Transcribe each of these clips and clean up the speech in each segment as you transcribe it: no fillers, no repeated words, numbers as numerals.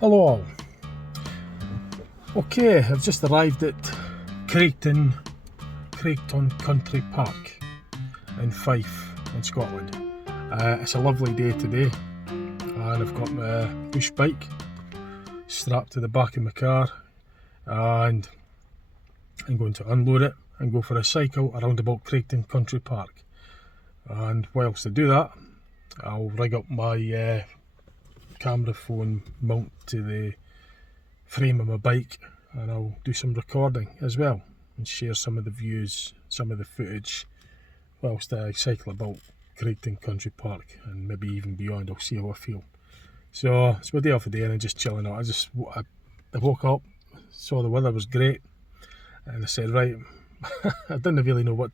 Hello all. Okay, I've just arrived at Craigtoun Country Park in Fife in Scotland. It's a lovely day today and I've got my push bike strapped to the back of my car and I'm going to unload it and go for a cycle around about Craigtoun Country Park. And whilst I do that, I'll rig up my camera phone mount to the frame of my bike and I'll do some recording as well and share some of the views, some of the footage whilst I cycle about Craigtoun Country Park and maybe even beyond. I'll see how I feel. So it's my day off today and I'm just chilling out. I woke up, saw the weather was great and I said, right, I didn't really know what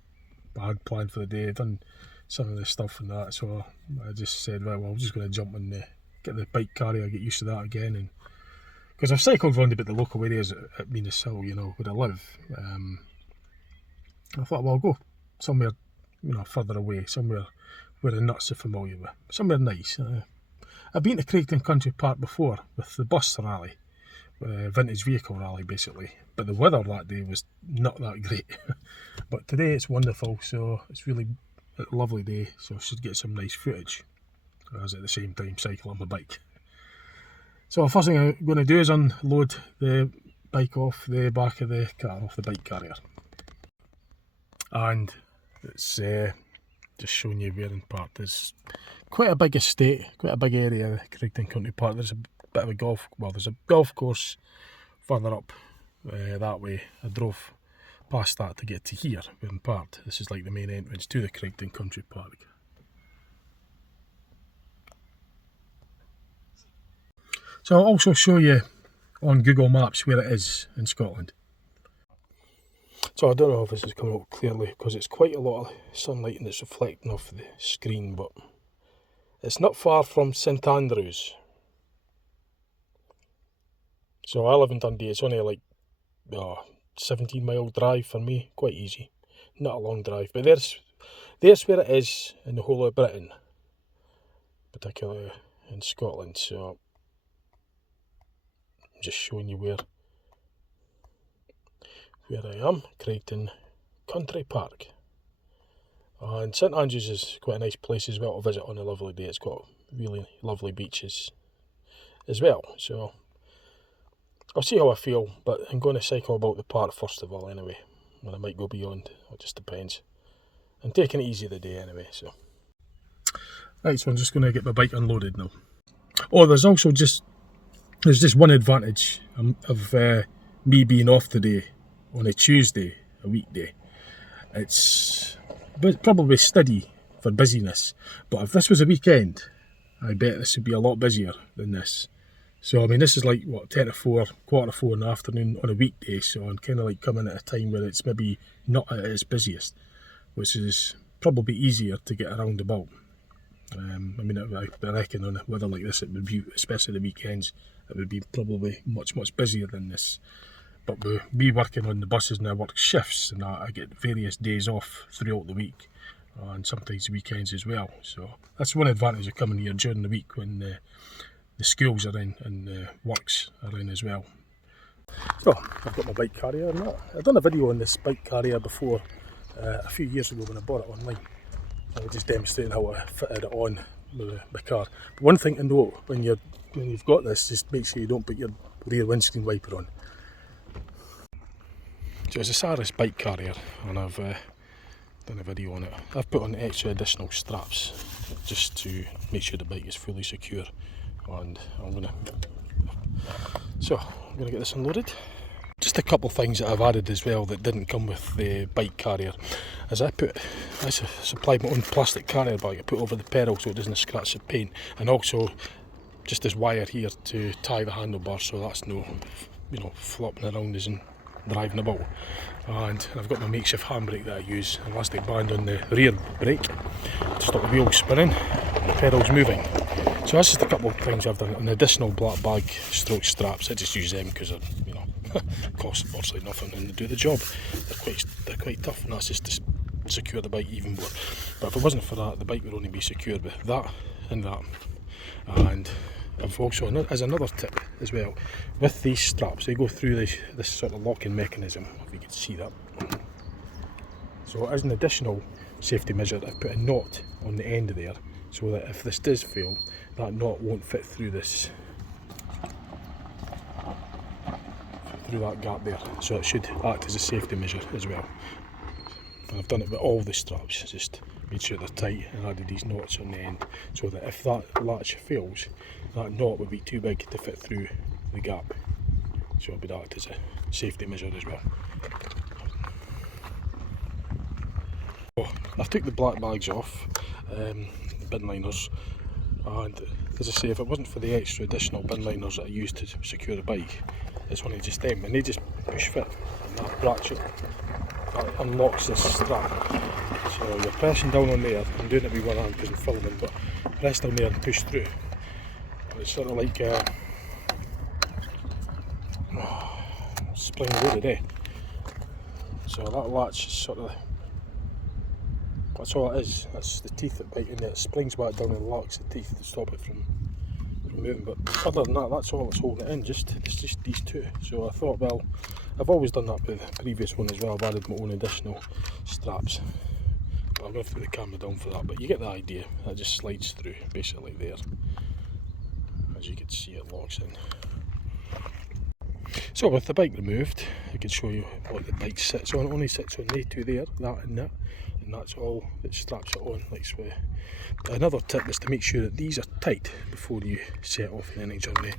I had planned for the day. I'd done some of the stuff and that, so I just said, right, well, I'm just going to jump in there, get the bike carrier, get used to that again. And because I've cycled around about the local areas at Minas Hill, you know, where I live, I thought, well, I'll go somewhere, you know, further away, somewhere where I'm not so familiar with, somewhere nice. I've been to Craigtoun Country Park before with the bus rally, vintage vehicle rally basically, but the weather that day was not that great. But today it's wonderful, so it's really a lovely day, so I should get some nice footage as at the same time cycle on my bike. So first thing I'm going to do is unload the bike off the back of the car, off the bike carrier. And it's just showing you where in part. There's quite a big estate, quite a big area, Craigtoun Country Park. There's a bit of a there's a golf course further up that way. I drove past that to get to here, where in part. This is like the main entrance to the Craigtoun Country Park. So I'll also show you on Google Maps where it is in Scotland. So I don't know if this is coming out clearly because it's quite a lot of sunlight and it's reflecting off the screen, but it's not far from St Andrews. So I live in Dundee. It's only like 17-mile drive for me, quite easy, not a long drive. But there's where it is in the whole of Britain, particularly in Scotland. So I'm just showing you where I am, Craigtoun Country Park. And St Andrews is quite a nice place as well to visit on a lovely day. It's got really lovely beaches as well. So I'll see how I feel, but I'm going to cycle about the park first of all anyway, and I might go beyond, it just depends. I'm taking it easy today anyway, so. Right, so I'm just going to get my bike unloaded now. Oh, there's just one advantage of me being off today on a Tuesday, a weekday. It's probably steady for busyness, but if this was a weekend, I bet this would be a lot busier than this. So I mean, this is like what, 10 to 4, quarter to 4 in the afternoon on a weekday, so I'm kind of like coming at a time where it's maybe not at its busiest, which is probably easier to get around about. I mean, I reckon on a weather like this, it would be, especially the weekends, it would be probably much busier than this. But with me working on the buses and I work shifts and I get various days off throughout the week and sometimes weekends as well. So that's one advantage of coming here during the week when the schools are in and the works are in as well. So I've got my bike carrier now. I've done a video on this bike carrier before a few years ago when I bought it online. I was just demonstrating how I fitted it on with my car. But one thing to note when you've got this, just make sure you don't put your rear windscreen wiper on. So it's a Saris bike carrier and I've done a video on it. I've put on extra additional straps just to make sure the bike is fully secure. And I'm gonna get this unloaded. Just a couple of things that I've added as well that didn't come with the bike carrier, as I supplied my own plastic carrier bag I put over the pedal so it doesn't scratch the paint, and also just this wire here to tie the handlebar so that's no, you know, flopping around as in driving about. And I've got my makeshift handbrake that I use, an elastic band on the rear brake to stop the wheels spinning and the pedals moving. So that's just a couple of things I've done. An additional black bag stroke straps, I just use them because they're, you know, cost virtually nothing and they do the job. They're quite tough, and that's just to secure the bike even more. But if it wasn't for that, the bike would only be secured with that and that, and I've also, as another tip as well, with these straps, they go through this sort of locking mechanism, if you can see that. So as an additional safety measure, I've put a knot on the end of there, so that if this does fail, that knot won't fit through that gap there. So it should act as a safety measure as well. And I've done it with all the straps, just made sure they're tight and added these knots on the end, so that if that latch fails, that knot would be too big to fit through the gap. So it would act as a safety measure as well. So I've took the black bags off, the bin liners, and as I say, if it wasn't for the extra additional bin liners that I used to secure the bike, it's only just them, and they just push fit, and that ratchet that unlocks this strap. So you're pressing down on there. I'm doing it with one hand because I'm filming, but press down there and push through. And it's sort of like spring loaded, there. So that latch is sort of, that's all it is. That's the teeth that bite in there. It springs back down and locks the teeth to stop it from moving. But other than that, that's all that's holding it in. It's just these two. So I thought, well, I've always done that with the previous one as well. I've added my own additional straps. But I'll go through the camera down for that. But you get the idea. That just slides through, basically there. As you can see, it locks in. So with the bike removed, I can show you what the bike sits on. It only sits on they two there, that and that. And that's all that straps it on. Like so. Another tip is to make sure that these are tight before you set off on any journey.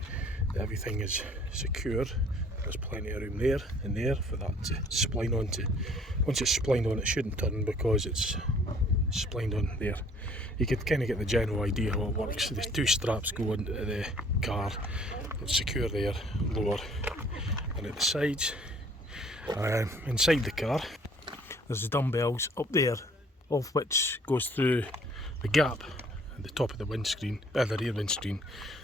That everything is secure. There's plenty of room there and there for that to spline onto. Once it's splined on, it shouldn't turn because it's splined on there. You can kind of get the general idea how it works. The two straps go into the car. It's secure there, lower, and at the sides. Inside the car, there's the dumbbells up there, of which goes through the gap at the top of the windscreen, the rear windscreen,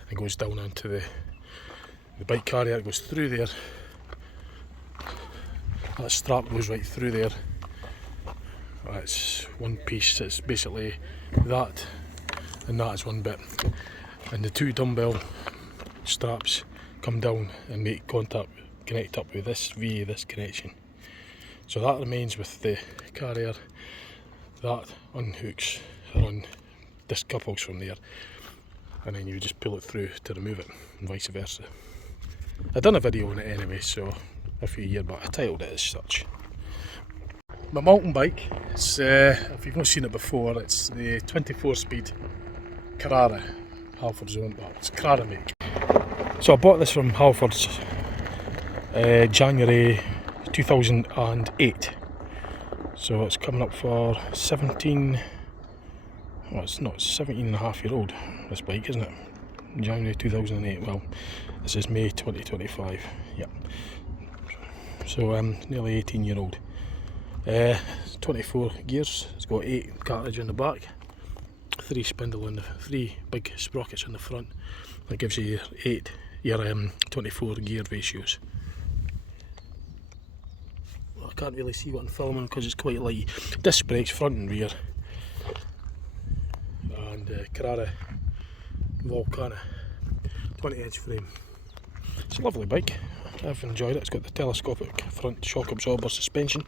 and goes down onto the bike carrier. It goes through there. That strap goes right through there. That's one piece. It's basically that, and that is one bit. And the two dumbbell straps come down and make contact, connect up with this via this connection. So that remains with the carrier. That unhooks or discouples from there, and then you just pull it through to remove it, and vice versa. I've done a video on it anyway, so a few years back. I titled it as such. My mountain bike, it's, if you've not seen it before, it's the 24 speed Carrara, Halford's own, well, it's Carrara make. So I bought this from Halford's January 2008. So it's coming up for 17, well it's not, 17 and a half year old, this bike, isn't it? January 2008, well this is May 2025, yeah. So nearly 18 year old. 24 gears, it's got 8 cartridge in the back, 3 spindle in the, 3 big sprockets in the front. That gives you your 24 gear ratios. I can't really see what I'm filming because it's quite light. Disc brakes front and rear, and Carrara Volcana 20 inch frame. It's a lovely bike, I've enjoyed it. It's got the telescopic front shock absorber suspension.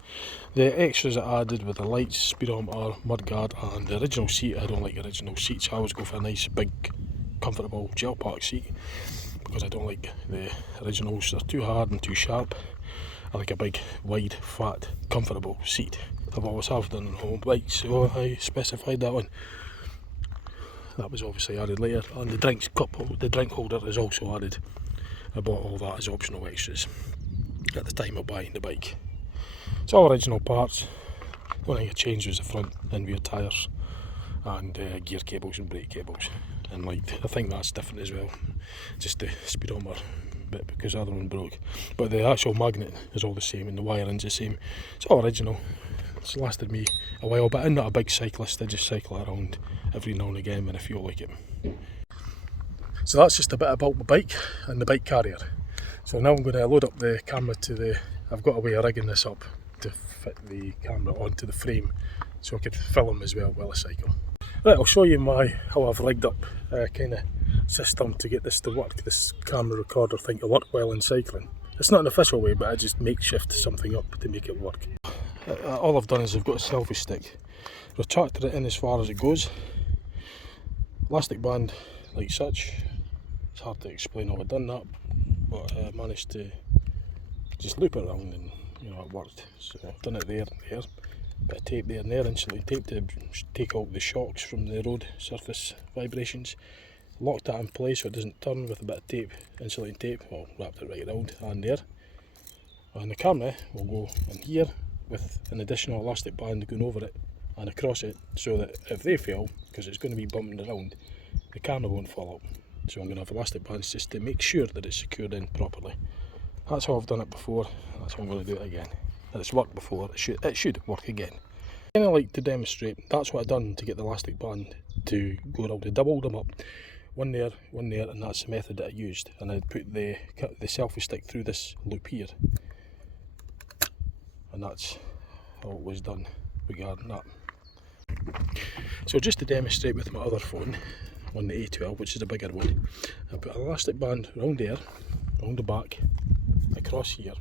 The extras I added with the lights, speedometer, mudguard, and the original seat. I don't like original seats. I always go for a nice big comfortable gel pack seat because I don't like the originals. They're too hard and too sharp. I like a big, wide, fat, comfortable seat. I've always have done on home bikes, so I specified that one. That was obviously added later, and the the drink holder is also added. I bought all that as optional extras at the time of buying the bike. It's all original parts. The only thing I changed was the front and rear tyres and gear cables and brake cables. And like, I think that's different as well, just the speedometer bit because the other one broke. But the actual magnet is all the same and the wiring's the same. It's all original. It's lasted me a while, but I'm not a big cyclist. I just cycle around every now and again when I feel like it. So that's just a bit about the bike and the bike carrier. So now I'm going to load up the camera to the, I've got a way of rigging this up to fit the camera onto the frame so I could film as well while I cycle. Right, I'll show you how I've rigged up kind of system to get this to work, this camera recorder thing to work while in cycling. It's not an official way, but I just makeshift something up to make it work. All I've done is I've got a selfie stick, retracted it in as far as it goes, elastic band like such. It's hard to explain how I've done that, but I managed to just loop it around and it worked. So I've done it there and there, bit of tape there and there, insulating tape to take out the shocks from the road surface vibrations. Locked that in place so it doesn't turn with a bit of tape, insulating tape. Well, wrapped it right around and there. And the camera will go in here with an additional elastic band going over it and across it, so that if they fail, because it's going to be bumping around, the camera won't fall out. So I'm going to have elastic bands just to make sure that it's secured in properly. That's how I've done it before, that's how I'm going to do it again. And it's worked before, it should work again. I kind of like to demonstrate, that's what I've done to get the elastic band to go around. I doubled them up, one there, and that's the method that I used. And I put the selfie stick through this loop here. And that's how it was done regarding that. So just to demonstrate with my other phone, on the A12, which is a bigger one, I put an elastic band round there, round the back, across here,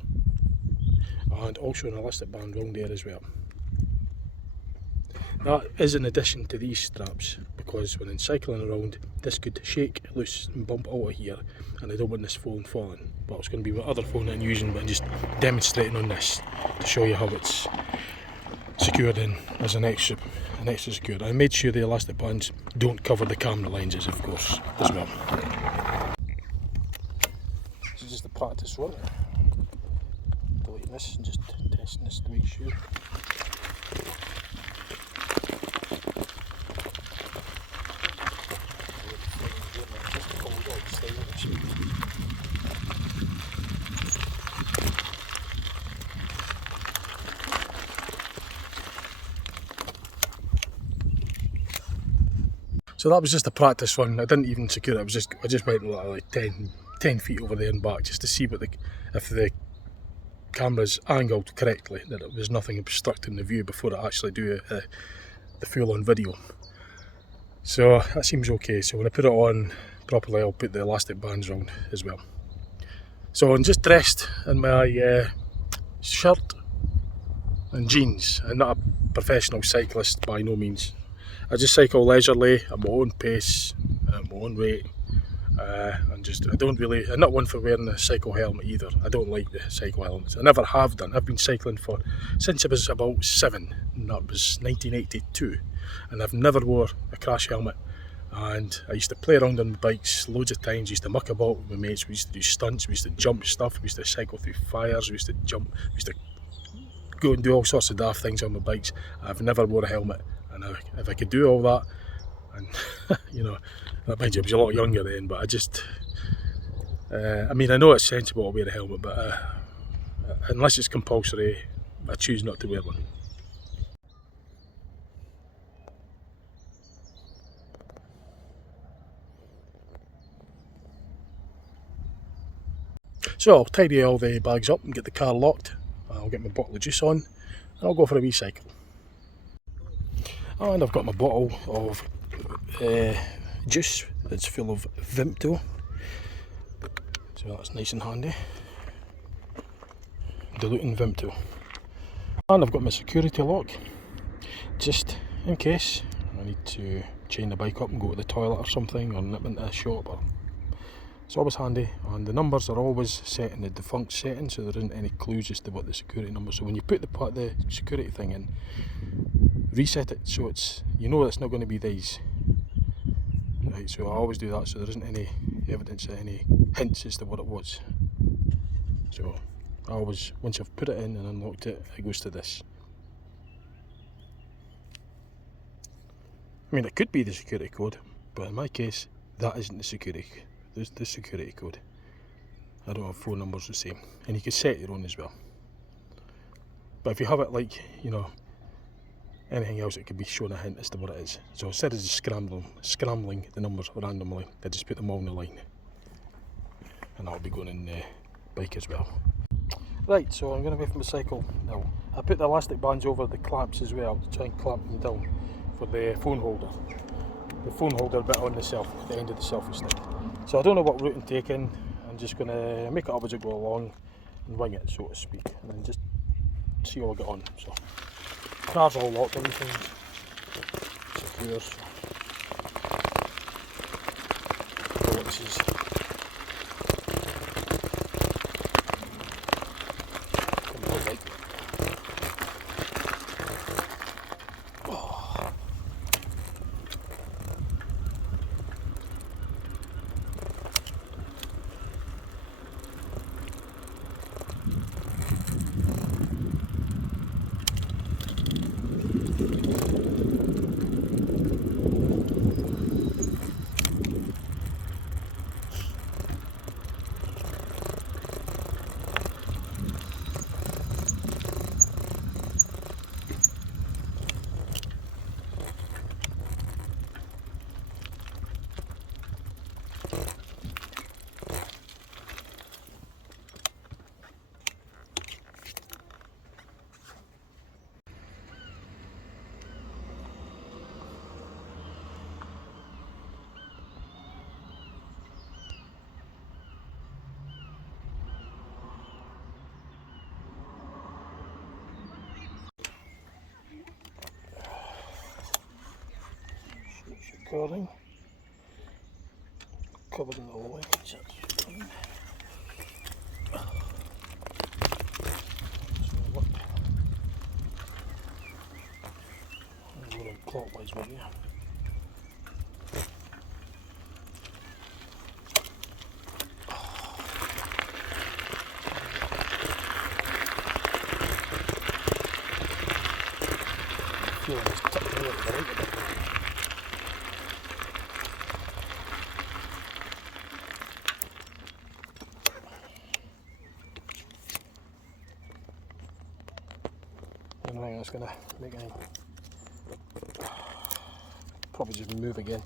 and also an elastic band round there as well. That is in addition to these straps, because when I'm cycling around, this could shake loose and bump out of here, and I don't want this phone falling. But it's going to be my other phone that I'm using, but I'm just demonstrating on this to show you how it's secured in as an extra secured. I made sure the elastic bands don't cover the camera lenses, of course, as well. This is just a practice run. Deleting this and just testing this to make sure. So that was just a practice run. I didn't even secure it. I just went like 10 feet over there and back just to see if the camera's angled correctly, that there was nothing obstructing the view before I actually do the full-on video. So that seems okay. So when I put it on properly, I'll put the elastic bands round as well. So I'm just dressed in my shirt and jeans. I'm not a professional cyclist by no means. I just cycle leisurely at my own pace, at my own rate, I'm not one for wearing a cycle helmet either. I don't like the cycle helmets. I never have done. I've been cycling since I was about 7, and that was 1982, and I've never wore a crash helmet. And I used to play around on bikes loads of times. I used to muck about with my mates. We used to do stunts, we used to jump stuff, we used to cycle through fires, we used to jump, we used to go and do all sorts of daft things on my bikes. I've never wore a helmet. And if I could do all that, and that mind you, I was a lot younger then, but I know it's sensible to wear a helmet, but unless it's compulsory, I choose not to wear one. So I'll tidy all the bags up and get the car locked. I'll get my bottle of juice on, and I'll go for a wee cycle. And I've got my bottle of juice that's full of Vimto, so that's nice and handy, diluting Vimto. And I've got my security lock, just in case I need to chain the bike up and go to the toilet or something, or nip into a shop. It's always handy, and the numbers are always set in the defunct setting, so there isn't any clues as to what the security number. So when you put the security thing in, reset it so it's not going to be these. Right, so I always do that so there isn't any evidence or any hints as to what it was. So I always, once I've put it in and unlocked it, it goes to this. I mean, it could be the security code, but in my case, that isn't the security. There's the security code. I don't have 4 numbers the same, and you can set your own as well. But if you have it like, anything else, it could be showing a hint as to what it is. So instead of just scrambling the numbers randomly, I just put them all in the line, and that'll be going in the bike as well. Right, so I'm going to go for my cycle now. I put the elastic bands over the clamps as well to try and clamp them down for the phone holder. The phone holder bit on the end of the selfie stick. So I don't know what route I'm taking. I'm just going to make it up as I go along and wing it, so to speak, and then just see how I get on. So car's all locked, everything secure. Balances. Recording. Covered in the legs. That's fine. I'm going clockwise with you. Feeling it's tucked away at the right a bit. I think that's going to make any, probably just move again.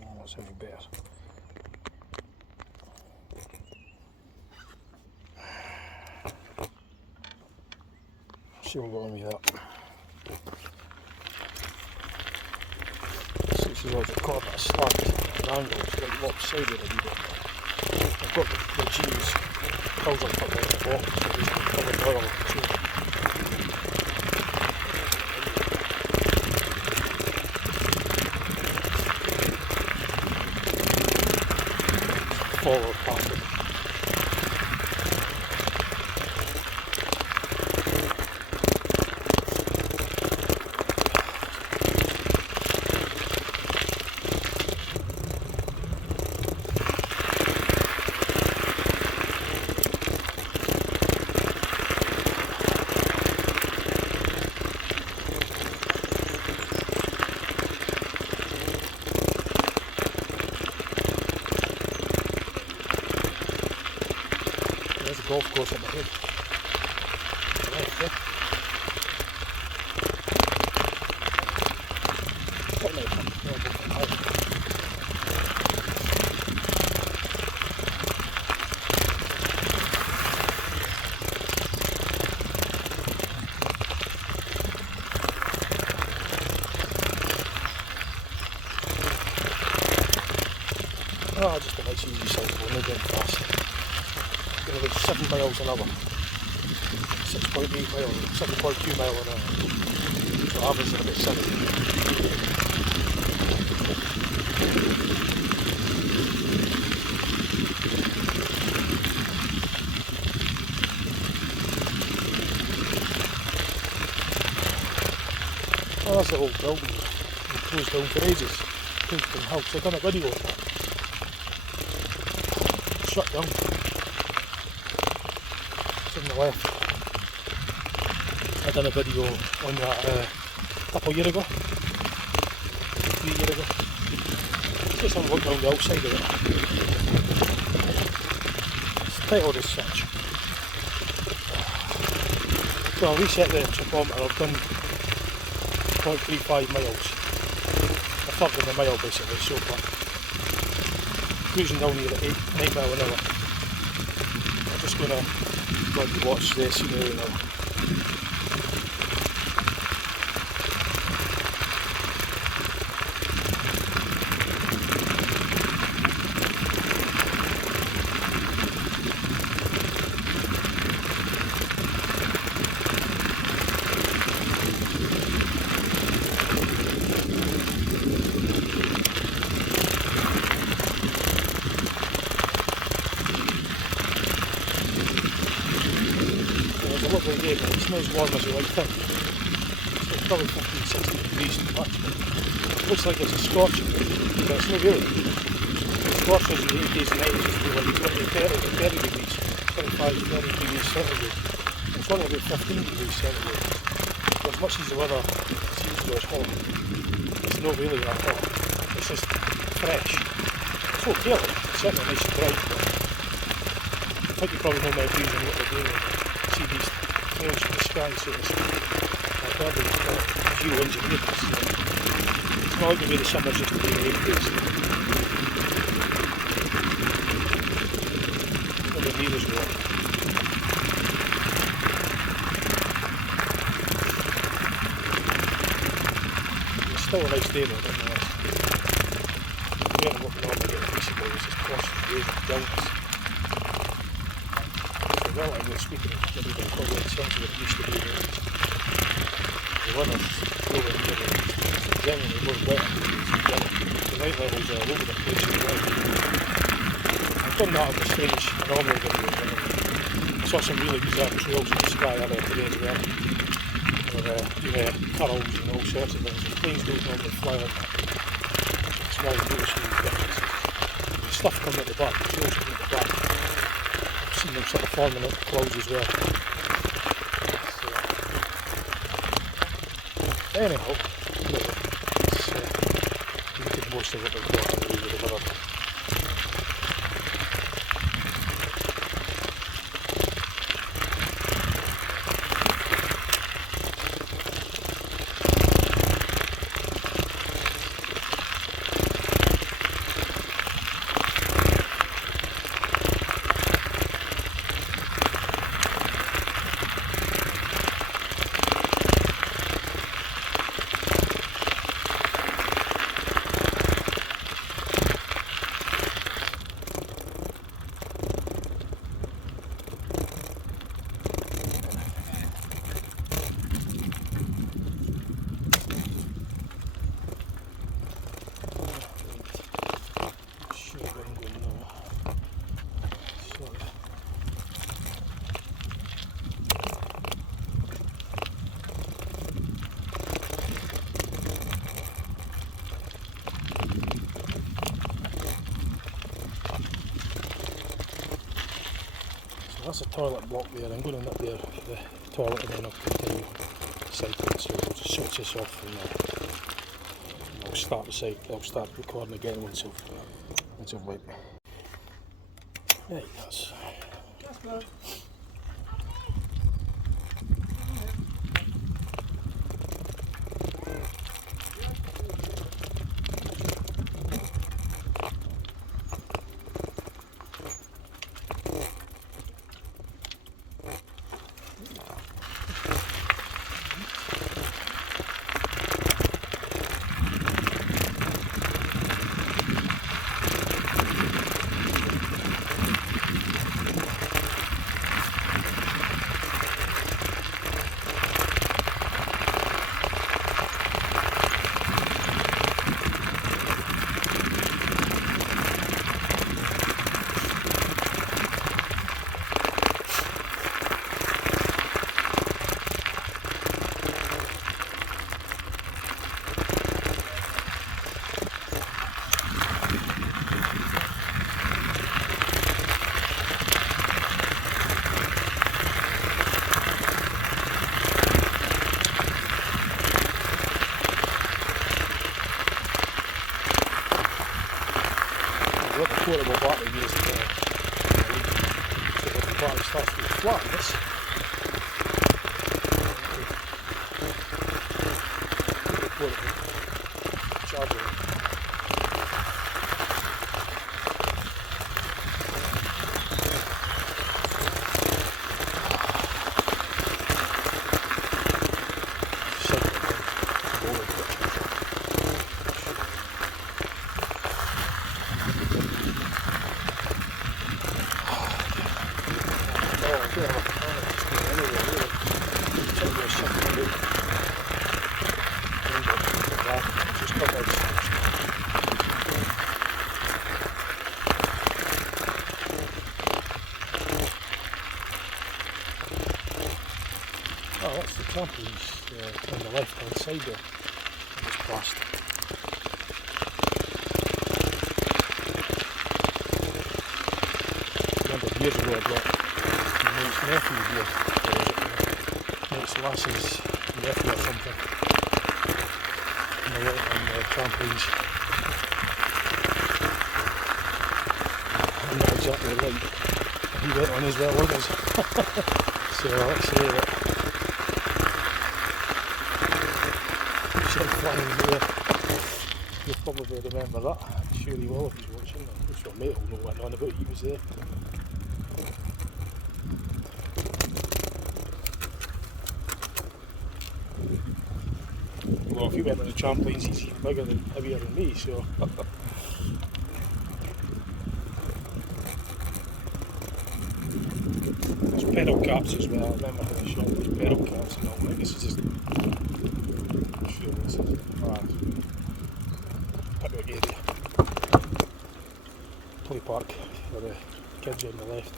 Oh, that's any better. See what we're going with that. Since you've already got that slant and angle, it's like lopsided a wee bit. I've got the G's curls up at the bottom, so there's a covered oil too. Follow pattern. There's a golf course up ahead. Right there. Quite nice. Oh, just a nice easy cycle, no going fast. Going about 7 miles an hour. 6.8 miles, 7.2 miles an hour. So averaging about 7. Oh, that's the old building. It closed down for ages. Craigtoun House. I've done a video on that. Shut down. It's on the left. I done a video on that a couple of years ago. 3 years ago. Just have a look around the outside of it. It's titled as such. So I reset the tripometer. I've done 0.35 miles. A third of a mile basically so far. Cruising down here at 9 mile an hour. I'm just going to let you watch the scenery now. not as warm as you might think. It's probably 15, 16 degrees in March. It looks like it's a scorching, but it's not really. It scorches in the 80s and 90s would be like 20, 30 degrees, 25, 30 degrees centigrade. It's only about 15 degrees centigrade. So as much as the weather seems to go as hot, it's not really that hot. It's just fresh. It's okay, like, it's certainly nice and bright, but I think you probably know my views on what they're doing. See these clouds in the sky, so to speak. I've heard of geo-engineered this. It's not like the way the summer's just being 8 days. Nobody near as warm. It's still a nice day though, nonetheless. Compared to what we normally get in Mexico, it's just constant rain and dullness. So relatively speaking, everybody probably had sense of what it used to be. The weather's nowhere near it. It's generally more wet. The night levels are all over the place as well. I've done that on the strange anomaly video. I saw some really bizarre trails in the sky earlier today as well. With curls and all sorts of things. The planes don't normally fly like that. That's why you notice these pictures. The stuff coming at the back, the trails coming at the back. I've seen them sort of forming out the clouds as well. Anyhow, it's making most of what they've got and leave with the weather. That's a toilet block there. I'm going to nip there for the toilet and then I'll continue cycling. So I'll just switch this off and I'll start the cycle. I'll start recording again once I've wiped. Right, that's good. What the portable battery is so if the battery starts to flat, this portable charger. trampolines on the left hand side there, just past. I remember years ago I brought my mate's nephew here, or mate's lass's nephew or something, and I went on the trampolines. I'm not exactly right, but he went on as well, wasn't he? So let's say that flying there. You'll probably remember that. I'm sure he will if he's watching. I'm sure mate will know what I'm on about. He was there. Well, if he went on the trampolines, he's bigger and heavier than me, so. There's pedal caps as well. I remember when I shot these pedal caps and all that. This is just. I'm sure this is. Picnic area. Play park for the kids on the left.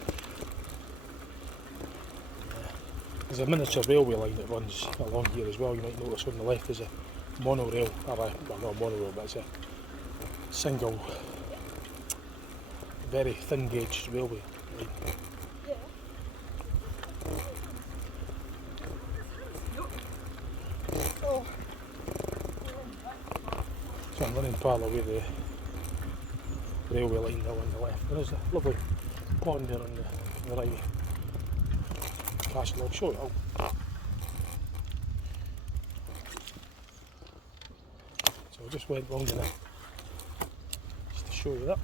There's a miniature railway line that runs along here as well. You might notice on the left is a monorail, well not a monorail, but it's a single, very thin gauge railway line. So I'm running parallel with the railway line now on the left. There is a lovely pond there on the right. Castle, I'll show it all. So I just went round in it just to show you that.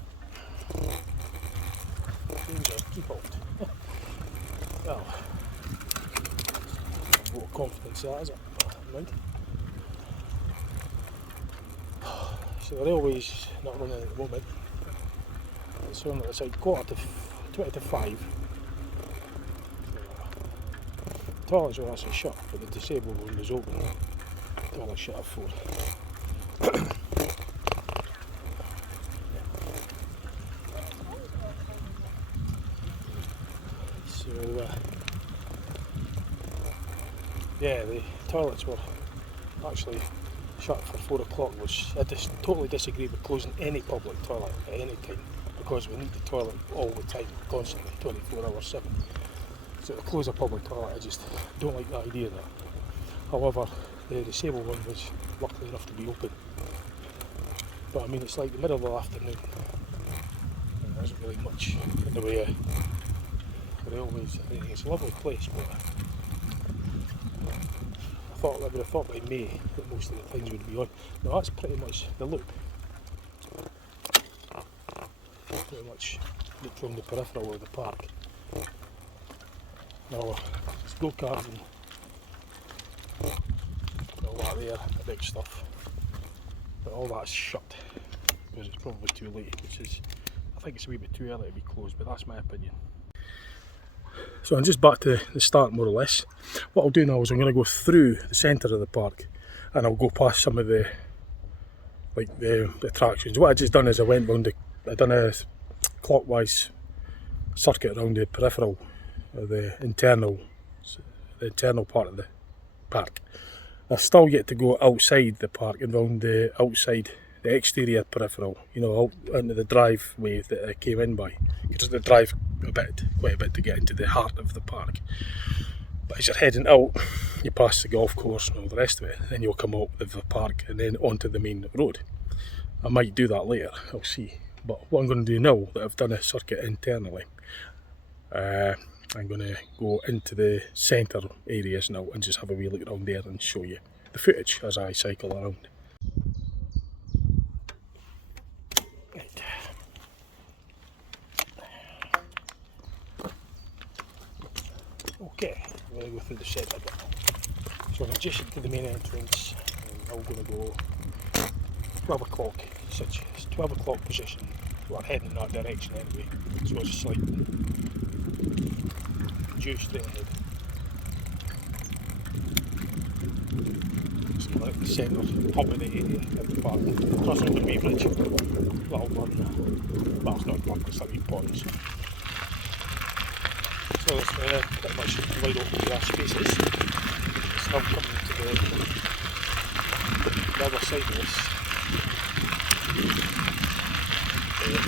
Danger, keep out. Well, a vote of confidence that, is it? Mind. So the railway's not running at the moment. It's on at like 20 to 5. The toilets were actually shut, but the disabled one was open. The toilet shut at 4. So, yeah, the toilets were actually shut for 4 o'clock, which I totally disagree with closing any public toilet at any time, because we need the toilet all the time, constantly, 24 hours 7. So to close a public toilet, I just don't like the idea of that. However, the disabled one was lucky enough to be open. But I mean, it's like the middle of the afternoon, and there isn't really much in the way of railways. I think it's a lovely place, but I would have thought by May that most of the things would be on. Now that's pretty much the loop. Pretty much loop from the peripheral of the park. Now it's go-karting and all that there, the big stuff. But all that's shut because it's probably too late, which is, I think it's a wee bit too early to be closed, but that's my opinion. So I'm just back to the start more or less. What I'll do now is I'm going to go through the centre of the park and I'll go past some of the attractions. What I just done is I done a clockwise circuit around the peripheral, the internal part of the park. I still get to go outside the park and round the exterior peripheral, you know, out into the driveway that I came in by. You just have to drive quite a bit to get into the heart of the park. But as you're heading out, you pass the golf course and all the rest of it, then you'll come out of the park and then onto the main road. I might do that later, I'll see. But what I'm going to do now that I've done a circuit internally, I'm going to go into the centre areas now and just have a wee look around there and show you the footage as I cycle around. Right. Okay, I'm going to go through the centre bit. So I'm adjacent to the main entrance and I'm going to go 12 o'clock, it's 12 o'clock position. We're heading in that direction anyway, so it's just like due straight ahead. So like the centre, top of the area of the park, crossing the wee bridge, little one, well it's not one, it's like wee ponds. So it's pretty much wide open grass spaces. now coming to the other side of this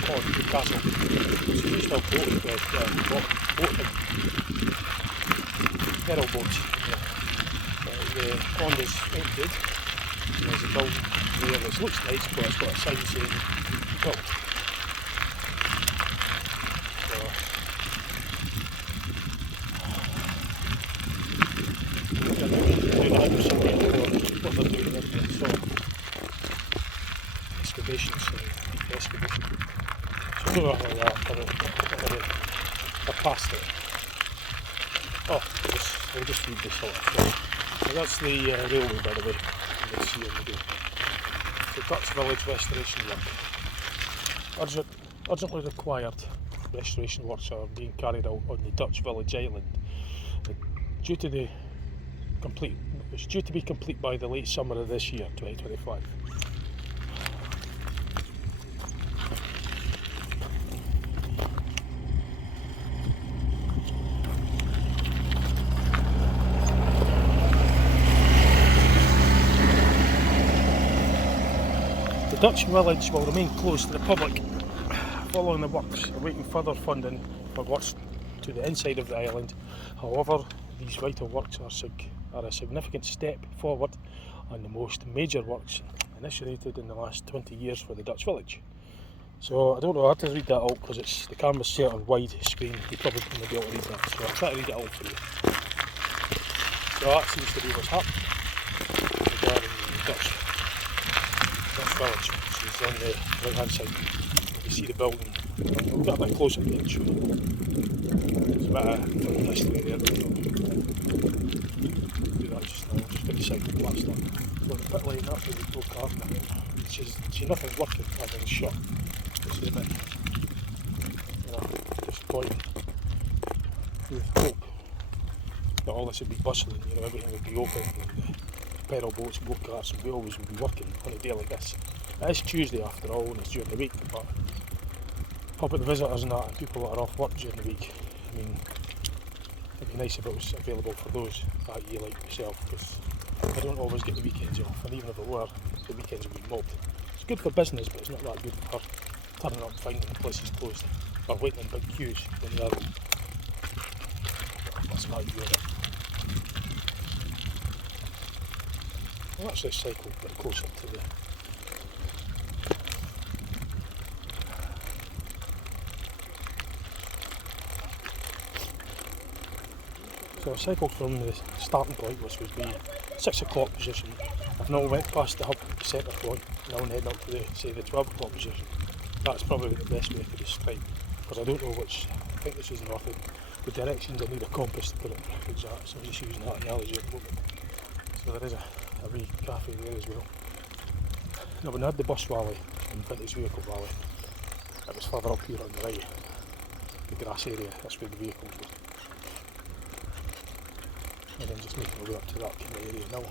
pond, the castle. So we still boating, pedal boats. The pond is emptied. There's a building there which looks nice, but it's got a sign saying built. So, what they're doing there, so excavations, excavation. So go ahead like that, they're past it. Oh, we'll just read this out. So that's the railway, by the way. You can see in the video. The Dutch Village restoration work. Urgently required restoration works are being carried out on the Dutch Village Island. It's due to be complete by the late summer of this year, 2025. The Dutch village will remain closed to the public following the works, awaiting further funding for works to the inside of the island. However, these vital works are a significant step forward on the most major works initiated in the last 20 years for the Dutch village. So I don't know how to read that out because the camera's set on wide screen. You probably wouldn't be able to read that, so I'll try to read it out for you. So that seems to be what's happened regarding the Dutch village, which is on the right hand side. You see the building. I'll get a bit closer to it and show you. There's a bit of history there. Just get the side blast on. Got the pit lane up with the no car. See nothing's working other than shot. It's a bit disappointing. With hope that all this would be bustling, everything would be open and the pedal boats, go-karts and wheels would be working on a day like this. It is Tuesday after all and it's during the week, but public visitors and that and people that are off work during the week, I mean, it'd be nice if it was available for those that you like yourself, because I don't always get the weekends off, and even if it were, the weekends would be mobbed. It's good for business, but it's not that good for turning up and finding places closed or waiting in big queues when you're that's my view of it. I'll actually cycle a bit closer to the So I cycled from the starting point, which would be 6 o'clock position. I've now went past the hub centre point, now I'm heading up to the 12 o'clock position. That's probably the best way to describe, because I don't know which, I think this is north. The directions, I need a compass to put it exact, so I'm just using that analogy at the moment. So there is a wee cafe there as well. Now when I had the bus valley and vintage vehicle valley, it was further up here on the right, the grass area, that's where the vehicles were. And then just making my way up to that kind of area now.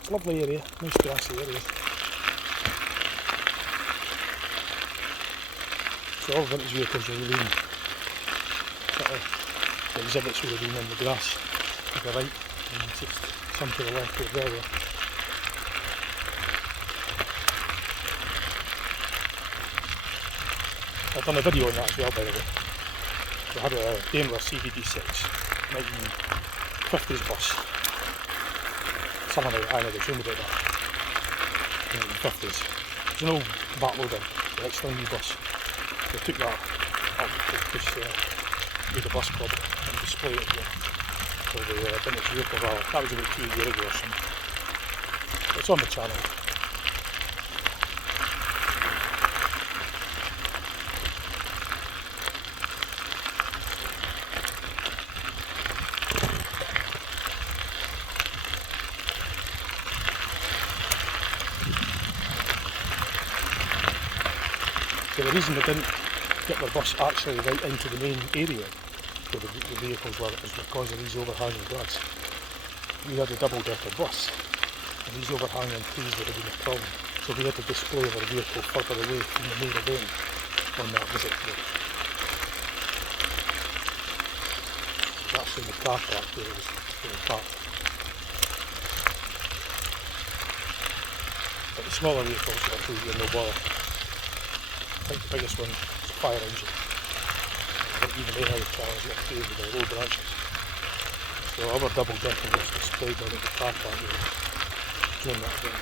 It's a lovely area, nice grassy area. So all vintage vehicles are really the exhibits would have been in the grass to the right and just some to the left over there. I've done a video on that as well, by the way. We had a Daimler CVD6 1950s bus. Someone out of the shown about that. 1950s. There's no backloader, the extended bus. They took that up to the bus club and display it here for the vintage vehicle rally. That was about 2 years ago or something. It's on the channel. So the reason they didn't get their bus actually right into the main area where the vehicles were is because of these overhanging grass. We had a double-decker bus and these overhanging trees would have been a problem. So we had to display our vehicle further away from the main event on that visit today. actually in the car park where it was parked. But the smaller vehicles are actually no bother. I think the biggest one is a fire engine. I think even they have a challenge getting through with the low branches. So our double decker was displayed down at the car park doing that again.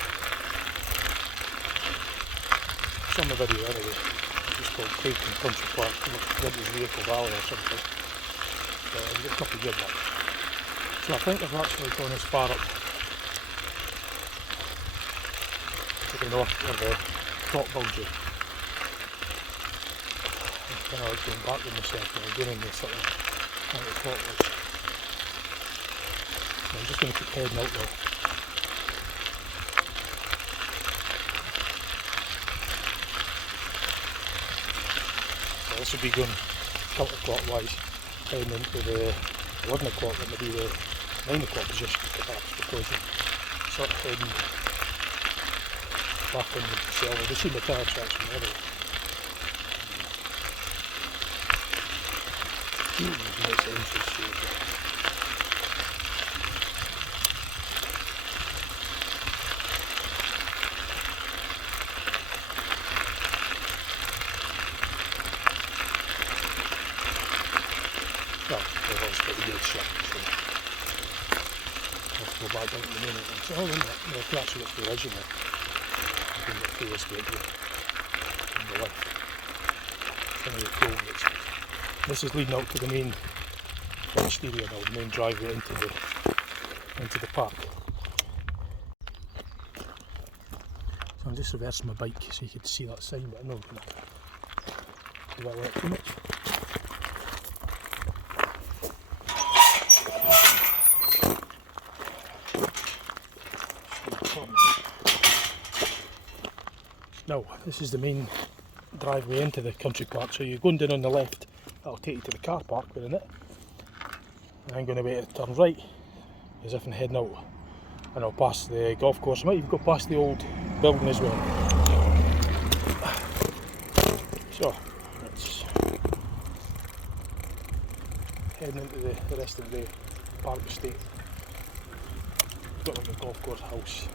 It's on the video anyway. It's just called Craigtoun Country Park, Vintage Vehicle Valley or something. We've got a couple of good ones. So I think they've actually gone as far up to the north of the top boundary. I was going back with myself and I'm doing this sort of at the top edge. So I'm just going to keep heading out now. So this would be going counterclockwise, heading into the 11 o'clock, and maybe the 9 o'clock position perhaps, because I'm sort of heading back on the cell. I've seen the tyre tracks from everywhere. Nice entrance here. Well, they've always got the gate shut, so I'll go back down to the main entrance. Oh, no, I can actually get to the original. I can get through this gate here on the left. Some of the cool gates. This is leading out to the main exterior now, the main driveway into the park. So I'm just reversing my bike so you can see that sign, but I know do that work too much. Now, this is the main driveway into the country park, so you're going down on the left, that'll take you to the car park, we're in it. And I'm going to wait to turn right, as if I'm heading out, and I'll pass the golf course. I might even go past the old building as well. So, let's heading into the rest of the park estate. Got like a golf course house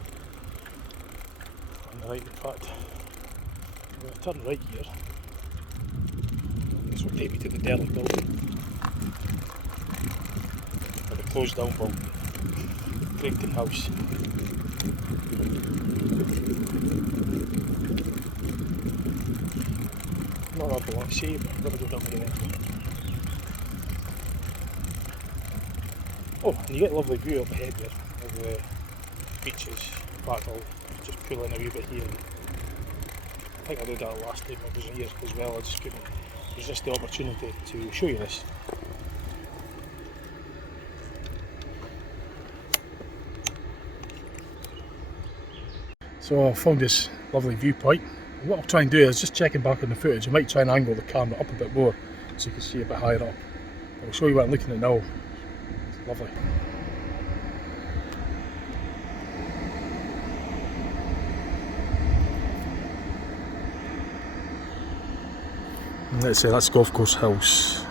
on the right, in fact. I'm going to turn right here. This will take me to the derelict building. Or the closed down building. Craigtoun House. Not what I want to see, but I'm going to go down here. Oh, and you get a lovely view up ahead there of the beaches. In fact, I'll just pull in a wee bit here. I think I did that last time I was here as well. I just couldn't resist the opportunity to show you this. So I found this lovely viewpoint. And what I'll try and do is just checking back on the footage. I might try and angle the camera up a bit more so you can see a bit higher up. I'll show you what I'm looking at now. It's lovely. And let's say that's golf course house,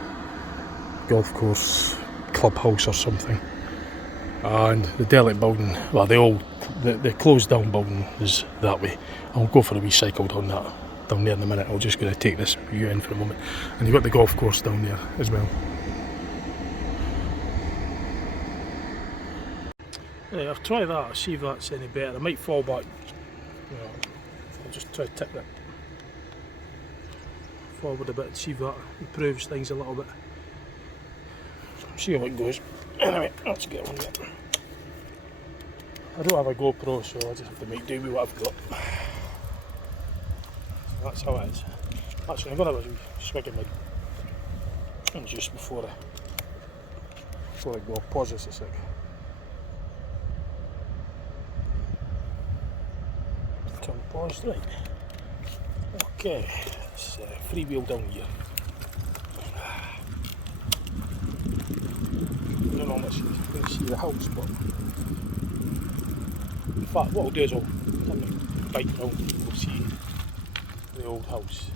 golf course clubhouse or something. And the derelict building, well, the closed down building is that way. I'll go for a wee cycle down there in a minute. I'm just going to take this view in for a moment. And you've got the golf course down there as well. Yeah, I'll try that, see if that's any better. I might fall back, I'll just try to tip that forward a bit, see if that improves things a little bit. See how it goes. Anyway, let's get on with it. I don't have a GoPro, so I just have to make do with what I've got. So that's how it is. Actually, I'm going to have a wee swig of my juice before I go. Pause this a sec. Can we pause? Right. Okay, let's freewheel down here. I don't know how much you can see the house, but in fact what I'll do is I'll turn the bike around and you'll see the old house,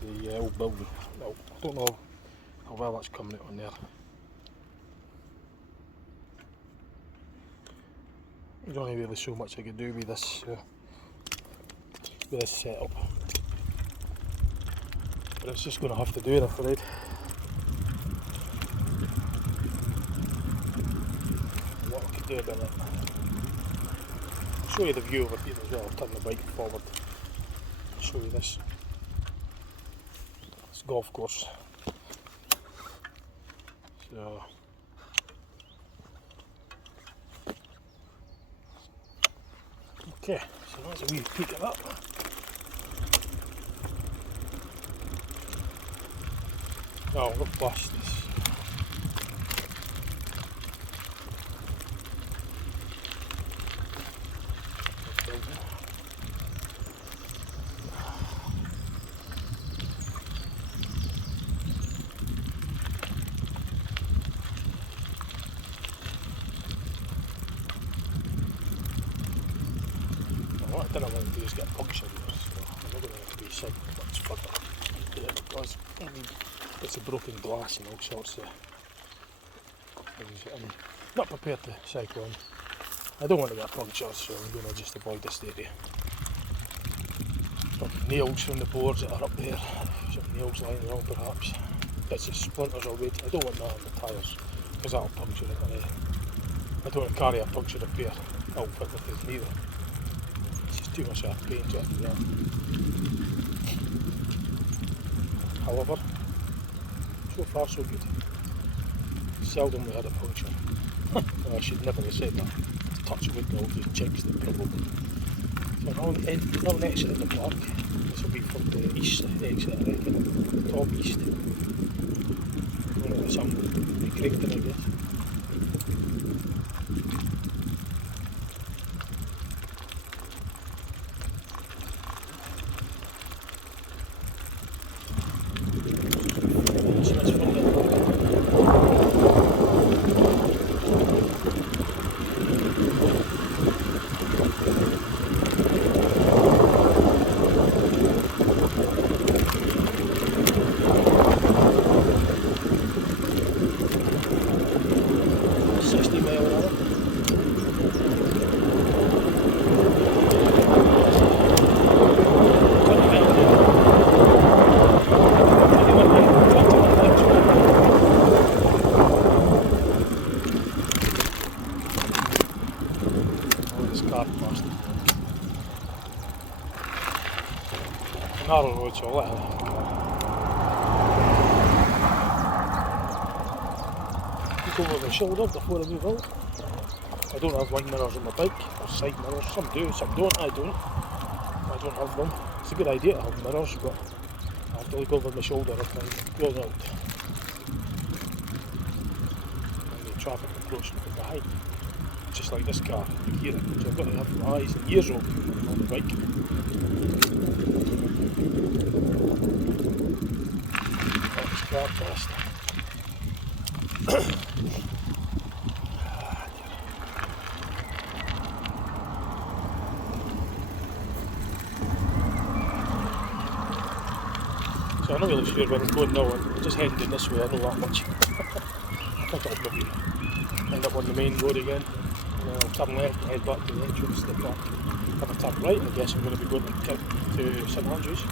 the old building. Now, I don't know Oh well, that's coming out on there. There's only really so much I could do with this setup. But it's just going to have to do, I'm afraid. What I could do about it. I'll show you the view over here as well. I'll turn the bike forward. I'll show you this. It's a golf course. So okay, so that's a wee peek at that. Oh, look past this. What I don't want to do is get a puncture here, so I'm not going to be sitting much further there because it's a broken glass and all sorts of things. I'm not prepared to cycle on. I don't want to get a puncture, so I'm going to just avoid this area. Some nails from the boards that are up there, some nails lying around perhaps, bits of splinters or weight. I don't want that on the tyres because that'll puncture it. And I don't want to carry a puncture repair outfit with it neither. Too much of a pain to do that. However, so far so good. Seldom we had a puncture. Well, I should never have said that. Touch wood and all these chips that probably. So now an exit in the park. This will be from the east exit, I reckon. Top east. Some Craigtoun, I guess. Narrow road, so I'll let her. Look over my shoulder before I move out. I don't have wing mirrors on my bike, or side mirrors. Some do, some don't. I don't have them. It's a good idea to have mirrors, but I have to look over my shoulder if I'm going out. And the traffic approaching from behind. Just like this car, you hear it. So I've got to have my eyes and ears open on the bike. Car past. So I'm not really sure where I'm going now. I'm just heading in this way, I know that much. I think I'll probably end up on the main road again. And then I'll turn left and head back to the entrance to the park. If I turn right, I guess I'm going to be going to St Andrews.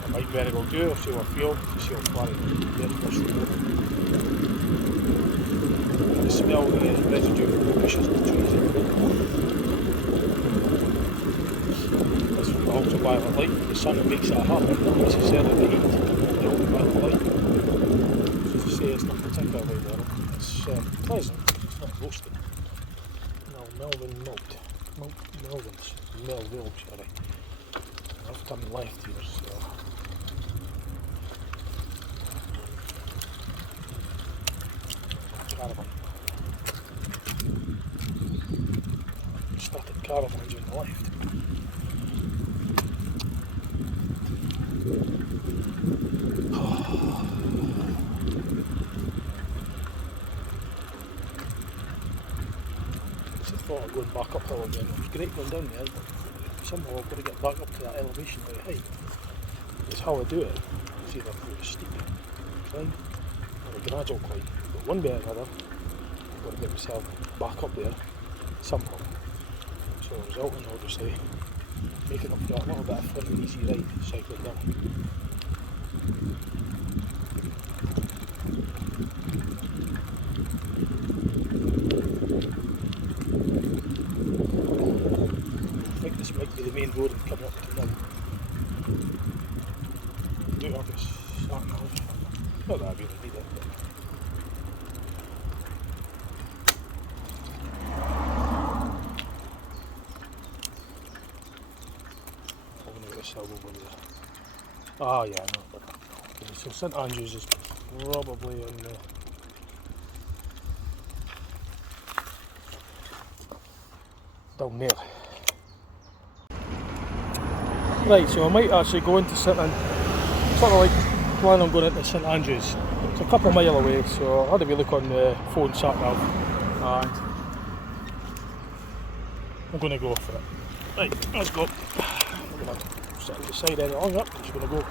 I might very well do, I'll see what I feel, see how far I can get across the road. I smell the residue of the bushes and the trees everywhere. That's from the ultraviolet light. The sun makes that happen, not necessarily the heat, the ultraviolet light. So as I say, it's not particularly well. It's pleasant, it's not roasting. No, Melville, sorry. I've turned left here, so. Caravan. Started caravans on the left. I thought of going back uphill again. It was great going down there, but somehow I've got to get back up to that elevation very high. It's how I do it. It's either through a steep climb a gradual climb, but one way or another, I'm going to get myself back up there somehow. So resulting obviously making up for a little bit of fun and easy ride cycling down. I think this might be the main road coming up to now. Do have this starting off. Not that I really need it, but I'm going to get this hill over there. Ah, yeah, no, but okay, so St Andrews is probably on the down there. Right, so I might actually go into sort of like plan on going into St Andrews. It's a couple of miles away, so I had a wee look on the phone sat nav and I'm going to go for it. Right, let's go. I'm going to sit to the side any longer, I'm just going to go.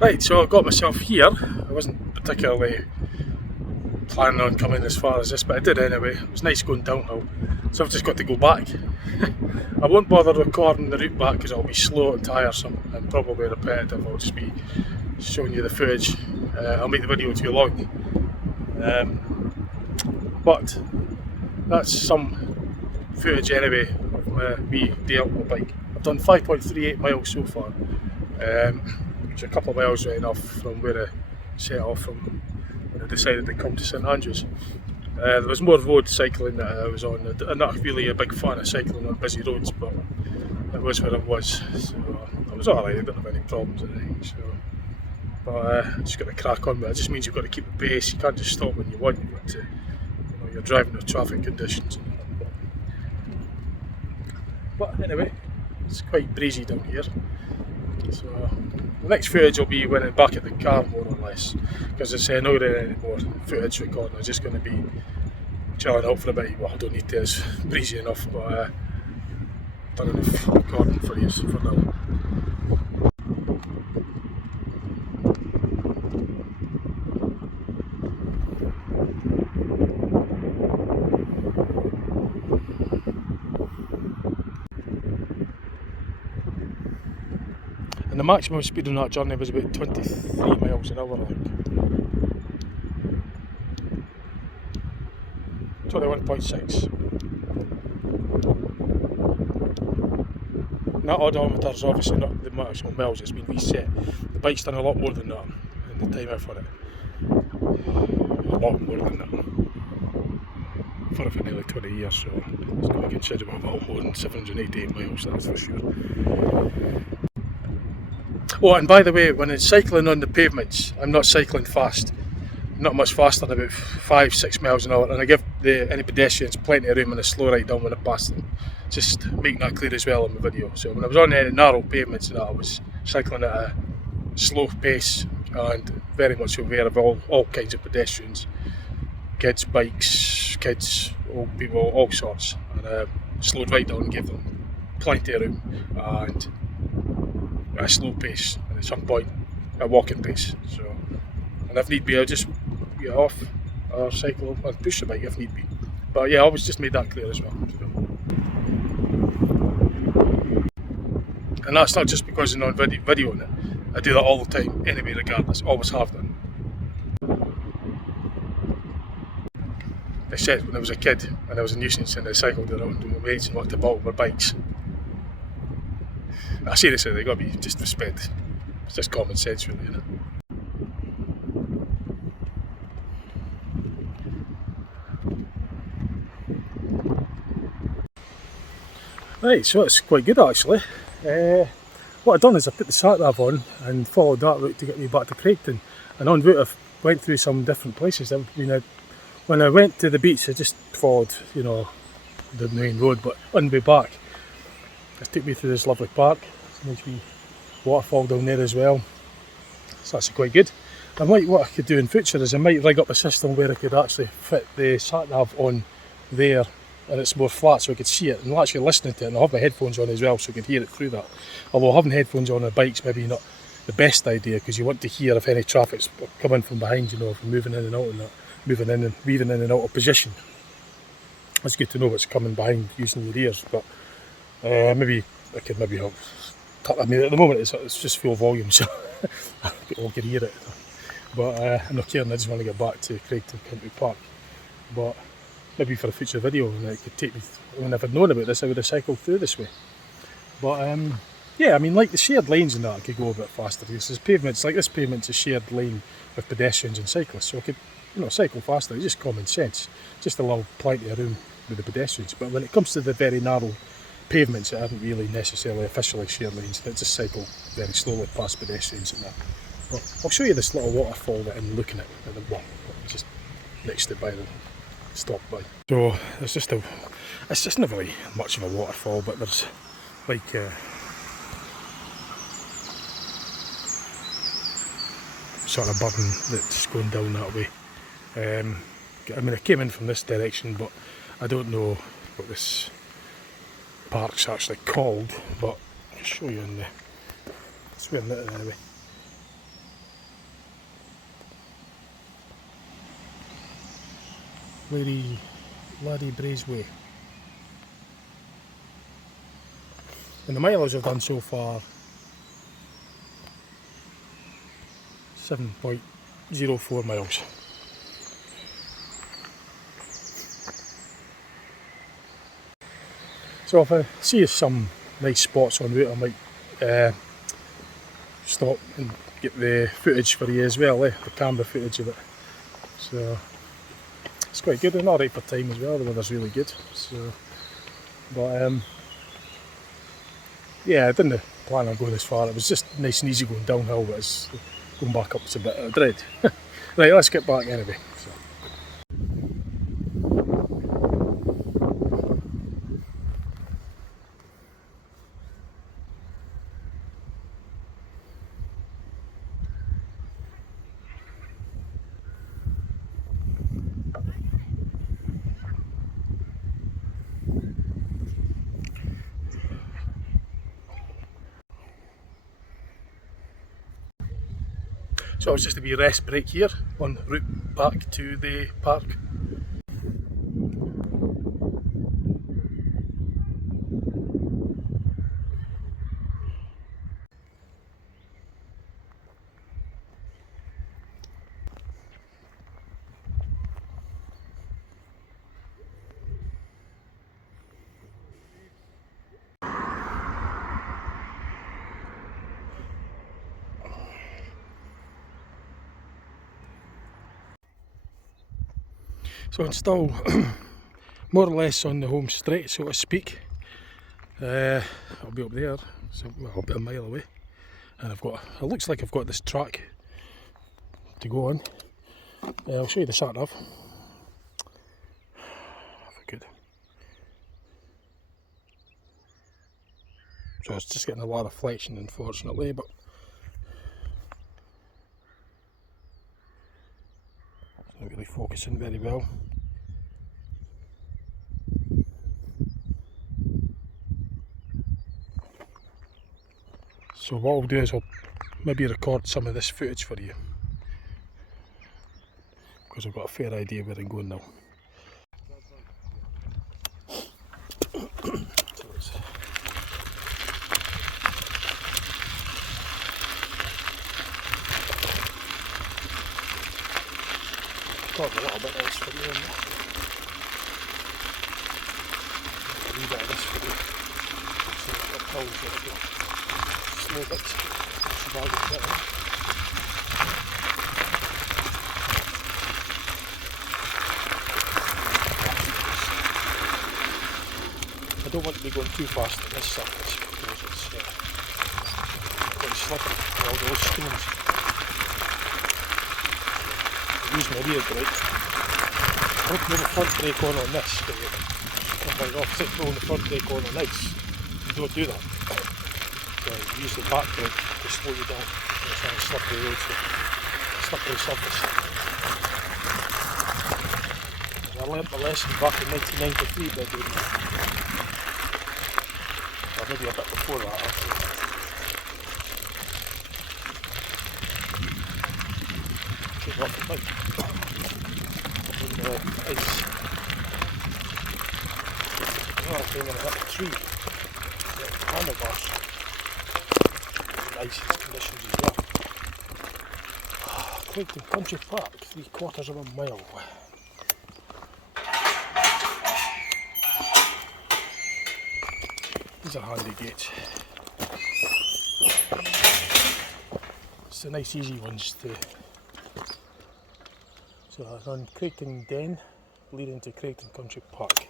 Right, so I got myself here. I wasn't particularly planning on coming as far as this, but I did anyway. It was nice going downhill, so I've just got to go back. I won't bother recording the route back because it'll be slow and tiresome and probably repetitive. I'll just be showing you the footage. I'll make the video too long. But that's some footage anyway of me day out on the bike. I've done 5.38 miles so far, which is a couple of miles right enough from where I set off from when I decided to come to St Andrews. There was more road cycling that I was on. I'm not really a big fan of cycling on busy roads, but it was where I was, so I was alright. I didn't have any problems or anything. So, but I just got to crack on with it. It just means you've got to keep the pace. You can't just stop when you want. You've got to, you're driving with traffic conditions. But anyway, it's quite breezy down here. So the next footage will be when I'm back at the car, more or less, because I say I don't really any more footage recording. I'm just going to be chilling out for a bit. Well, I don't need to, it's breezy enough, but I've done enough recording for you for now. And the maximum speed on that journey was about 23 miles an hour, I think. 21.6. And that odometer is obviously not the maximum miles, it's been reset. The bike's done a lot more than that in the time out for it. A lot more than that. For nearly 20 years, so it's got a considerable amount more than 788 miles, that's for sure. Oh, and by the way, when it's cycling on the pavements, I'm not cycling fast. Not much faster than about 5-6 miles an hour, and I give any pedestrians plenty of room in a slow ride down when I pass them. Just making that clear as well in the video. So when I was on any narrow pavements and that, I was cycling at a slow pace, and very much aware of all kinds of pedestrians, kids, bikes, kids, old people, all sorts, and slowed right down and gave them plenty of room, and at a slow pace, and at some point a walking pace. So, and if need be, I'll just get off or cycle and push the bike if need be. But yeah, I always just made that clear as well. So. And that's not just because I'm on videoing it. I do that all the time, anyway, regardless. Always have done. I said when I was a kid, when I was a nuisance and I cycled around with my mates and walked about with bikes. I seriously, they got to be just respect. It's just common sense, really, isn't it? Right, so it's quite good actually. What I've done is I put the sat-nav on and followed that route to get me back to Craigtoun. And en route I've went through some different places. When I went to the beach I just followed, the main road, but on the way back it took me through this lovely park. There's a nice wee waterfall down there as well. So that's quite good. What I could do in future is I might rig up a system where I could actually fit the sat-nav on there and it's more flat so I could see it and actually listening to it, and I'll have my headphones on as well so I could hear it through that. Although having headphones on bike's maybe not the best idea because you want to hear if any traffic's coming from behind, if you're moving in and out and that, weaving in and out of position. It's good to know what's coming behind using your ears, but maybe I could maybe help. I mean, at the moment it's just full volume, so people can hear it. But I'm not caring, I just want to get back to Craigtoun Country Park. But maybe for a future video, and it could take me. When I'd known about this, I would have cycled through this way. But yeah, I mean, like the shared lanes and that, I could go a bit faster. There's pavements like this. Pavement's a shared lane with pedestrians and cyclists, so I could, cycle faster. It's just common sense. Just allow plenty of room with the pedestrians. But when it comes to the very narrow pavements that aren't really necessarily officially shared lanes, they just cycle very slowly past pedestrians and that. Well, I'll show you this little waterfall that I'm looking at the just next to by the stop by. So it's just not really much of a waterfall, but there's like sort of burn that's going down that way. I mean, I came in from this direction, but I don't know what this park's actually called, but I'll show you in the swear in it anyway. Laddie Braesway. And the mileage I've done so far 7.04 miles. So if I see some nice spots en route, I might stop and get the footage for you as well, the camera footage of it. So it's quite good and alright for time as well. The weather's really good. So, but yeah, I didn't plan on going this far. It was just nice and easy going downhill, but it's going back up was a bit of a dread. Right, let's get back anyway. So it's just a wee rest break here en route back to the park. So I'm still more or less on the home straight, so to speak. I'll be up there, so about a mile away, and it looks like I've got this track to go on. I'll show you the sat-nav. If I could. So it's just getting a lot of reflection, unfortunately, but Not really focusing very well. So what I'll do is I'll maybe record some of this footage for you, because I've got a fair idea where I'm going now. So it's got a little bit else for you in there. A wee bit of this for you. So it's got pills there again. Slow bits. It's a bag of bit in. I don't want to be going too fast on this surface because it's quite slippery with all those stones. I use my rear brake. I don't put the front brake on this, but if I'm opposite throwing the front brake on ice, you don't do that. So you use the back brake to slow you down. It's on a slippery road, so slippery surface. And I learnt my lesson back in 1993 by doing that. Or maybe a bit before that actually. Came up the bike. On the ice. Oh, I came in and hit a tree. The handlebars. Icy conditions as well. Craigtoun Country Park, 3/4 of a mile. These are handy gates. It's the nice easy ones to. So I was on Craigtoun Den, leading to Craigtoun Country Park.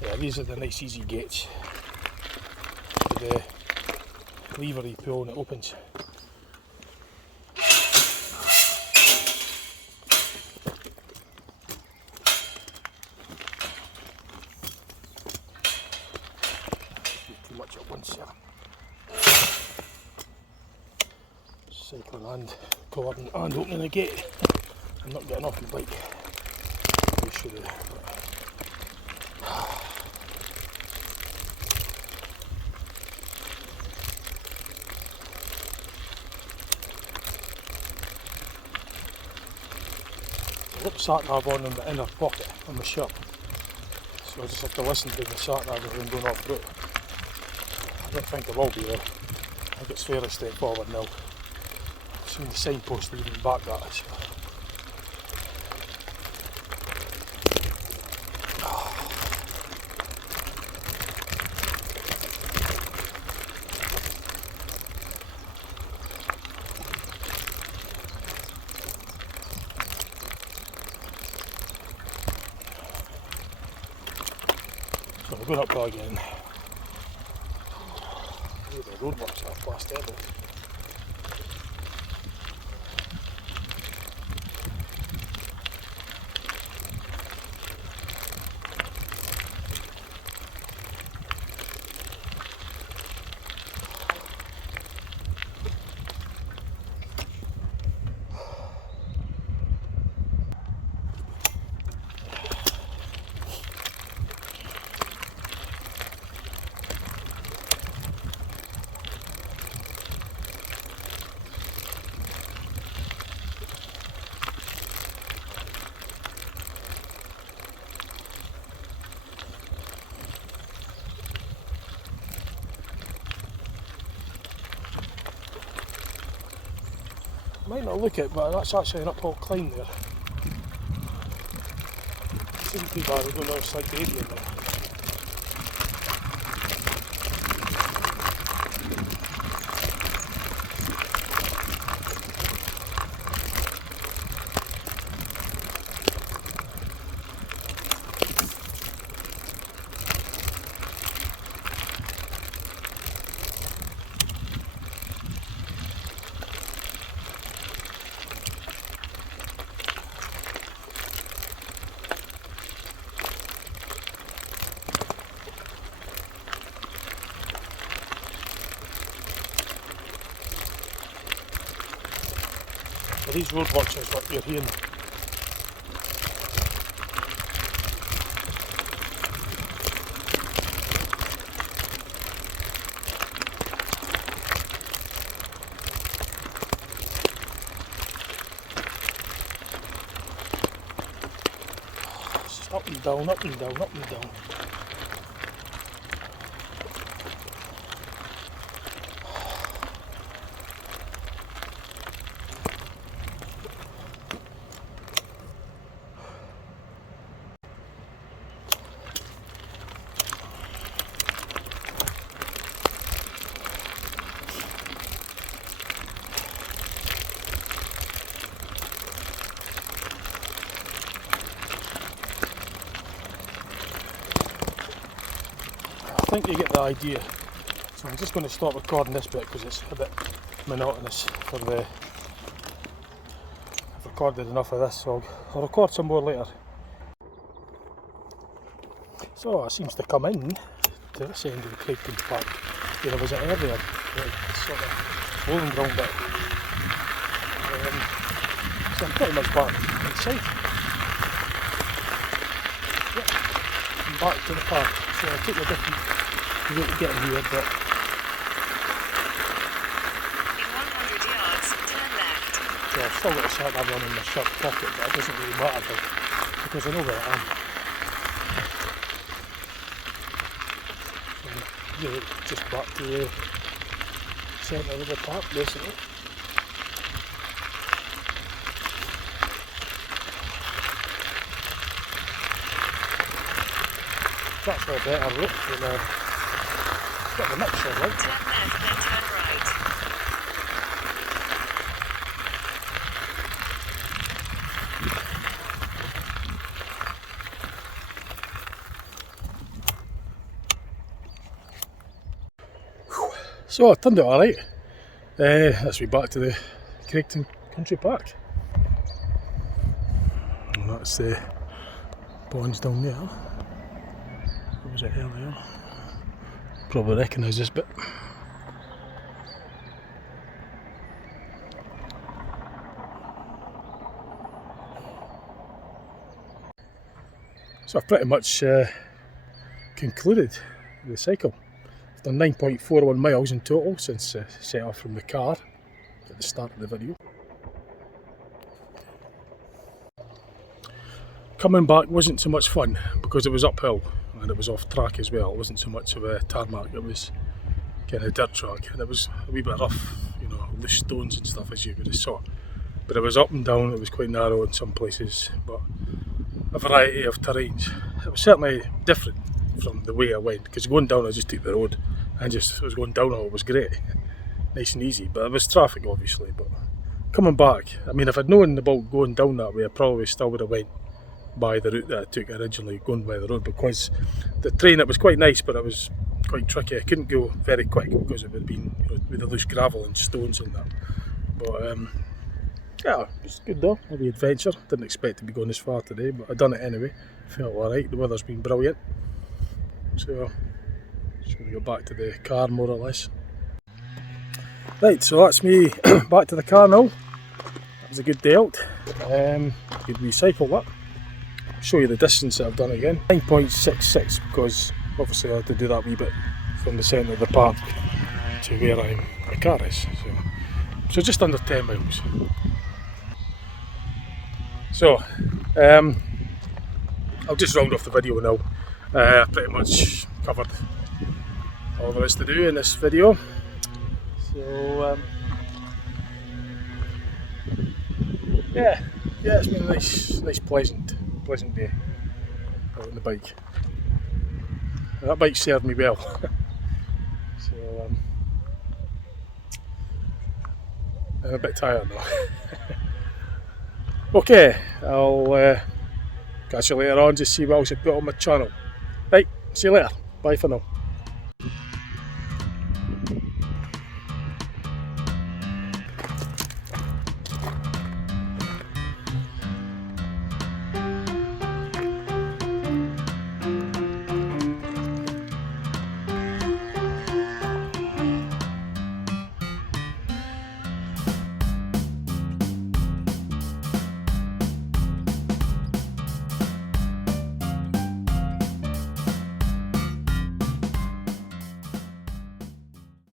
Yeah, these are the nice easy gates. With the lever you pull and it opens. Too much at once here. Cycling and cordon and opening the gate. I'm not getting off my bike. I should have. I've got the sat-nav on in the inner pocket on my shirt, so I just have to listen to the sat-nav as I'm going off route. I don't think I will be though. I think it's fairly straightforward now. I've seen the signpost leading back at us. So we're going up there again. Oh, the roadworks are past there. Might not look it, but that's actually an uphill climb there. It isn't too bad, I don't know if it's like 80 in there. So these roadworks is what you're hearing. Up and down, up and down, up and down. I think you get the idea. So I'm just going to stop recording this bit because it's a bit monotonous for the... I've recorded enough of this, so I'll record some more later. So it seems to come in to this end of the Craigtoun Park where I was at earlier. It's sort of bowling ground bit. So I'm pretty much back inside. Yep, I'm back to the park. So I took a different route to get here, but... In 100 yards, turn left. So I've still got a sat nav on in my shirt pocket, but it doesn't really matter because I know where I am. So yeah, just back to the centre of the park basically. That's a better route than got the mixture, right? Turn left, then turn right. So I turned out alright. Let's be back to the Craigtoun Country Park. And that's the ponds down there. What was it earlier? Probably recognise this bit. So I've pretty much concluded the cycle. I've done 9.41 miles in total since set off from the car at the start of the video. Coming back wasn't so much fun because it was uphill and it was off track as well. It wasn't so much of a tarmac, it was kind of dirt track and it was a wee bit rough, you know, loose stones and stuff as you would have saw. But it was up and down, it was quite narrow in some places, but a variety of terrains. It was certainly different from the way I went, because going down I just took the road and just was going downhill. It was great, nice and easy, but it was traffic obviously. But coming back, I mean, if I'd known about going down that way I probably still would have went by the route that I took originally, going by the road, because the terrain, it was quite nice but it was quite tricky. I couldn't go very quick because it would have been, you know, with the loose gravel and stones and that. But yeah, it was good though, maybe adventure. Didn't expect to be going this far today, but I done it anyway. Felt alright, the weather's been brilliant. So, just going to go back to the car more or less. Right, so that's me back to the car now. That was a good day out. Good recycle that. I'll show you the distance that I've done again. 9.66 because obviously I had to do that wee bit from the centre of the park to where my car is. So just under 10 miles. So, I'll just round off the video now. Pretty much covered all there is to do in this video. So, yeah, it's been a nice, pleasant day out on the bike. And that bike served me well. So, I'm a bit tired now. Okay, I'll catch you later on, just see what else I put on my channel. Right, see you later. Bye for now.